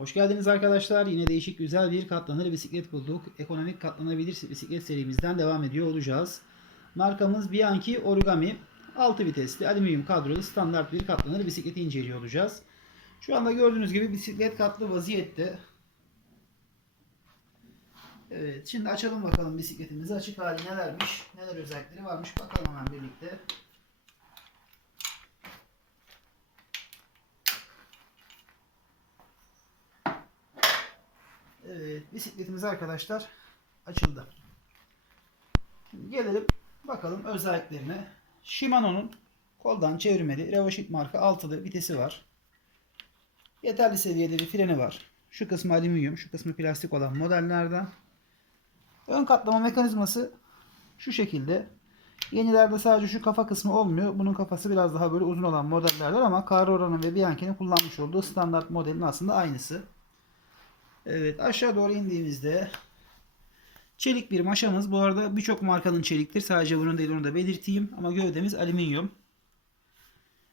Hoş geldiniz arkadaşlar. Yine değişik güzel bir katlanır bisiklet bulduk. Ekonomik katlanabilir bisiklet serimizden devam ediyor olacağız. Markamız Bianchi Origami. 6 vitesli alüminyum kadrolu standart bir katlanır bisikleti inceliyor olacağız. Şu anda gördüğünüz gibi bisiklet katlı vaziyette. Evet, şimdi açalım bakalım bisikletimizi. Açık hali nelermiş, neler özellikleri varmış bakalım hemen birlikte. Evet, bisikletimiz arkadaşlar açıldı. Şimdi gelelim bakalım özelliklerine. Shimano'nun koldan çevirmeli Revaşit marka altılı vitesi var. Yeterli seviyede bir freni var. Şu kısmı alüminyum, şu kısmı plastik olan modellerden. Ön katlama mekanizması şu şekilde. Yenilerde sadece şu kafa kısmı olmuyor. Bunun kafası biraz daha böyle uzun olan modellerden ama Carrera'nın ve Bianchi'nin kullanmış olduğu standart modelin aslında aynısı. Evet aşağı doğru indiğimizde çelik bir maşamız. Bu arada birçok markanın çeliktir. Sadece bunun değil onu da belirteyim. Ama gövdemiz alüminyum.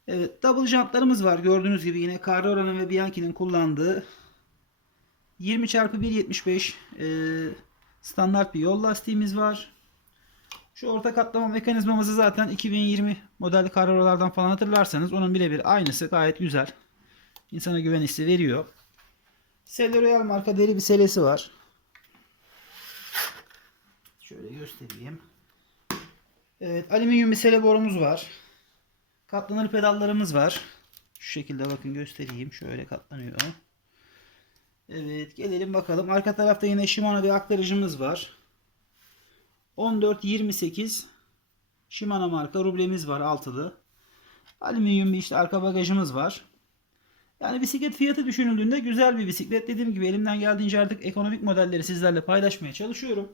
Evet double jantlarımız var. Gördüğünüz gibi yine Carrera'nın ve Bianchi'nin kullandığı 20 x 1.75 e, standart bir yol lastiğimiz var. Şu orta katlama mekanizmamızı zaten 2020 model Carrera'lardan falan hatırlarsanız onun birebir aynısı gayet güzel. İnsana güven hissi veriyor. Selle Royal marka deri bir selesi var. Şöyle göstereyim. Evet, alüminyum bir sele borumuz var. Katlanır pedallarımız var. Şu şekilde bakın göstereyim. Şöyle katlanıyor. Evet, gelelim bakalım. Arka tarafta yine Shimano bir aktarıcımız var. 1428 Shimano marka rublemiz var altılı. Alüminyum bir işte arka bagajımız var. Yani bisiklet fiyatı düşünüldüğünde güzel bir bisiklet. Dediğim gibi elimden geldiğince artık ekonomik modelleri sizlerle paylaşmaya çalışıyorum.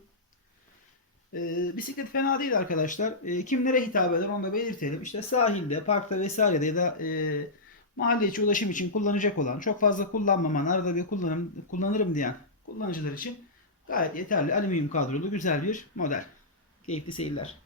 Ee, bisiklet fena değil arkadaşlar. Ee, kimlere hitap eder onu da belirtelim. İşte sahilde, parkta vesairede ya da e, mahalle içi ulaşım için kullanacak olan, çok fazla kullanmaman, arada bir kullanırım, kullanırım diyen kullanıcılar için gayet yeterli alüminyum kadrolu güzel bir model. Keyifli seyirler.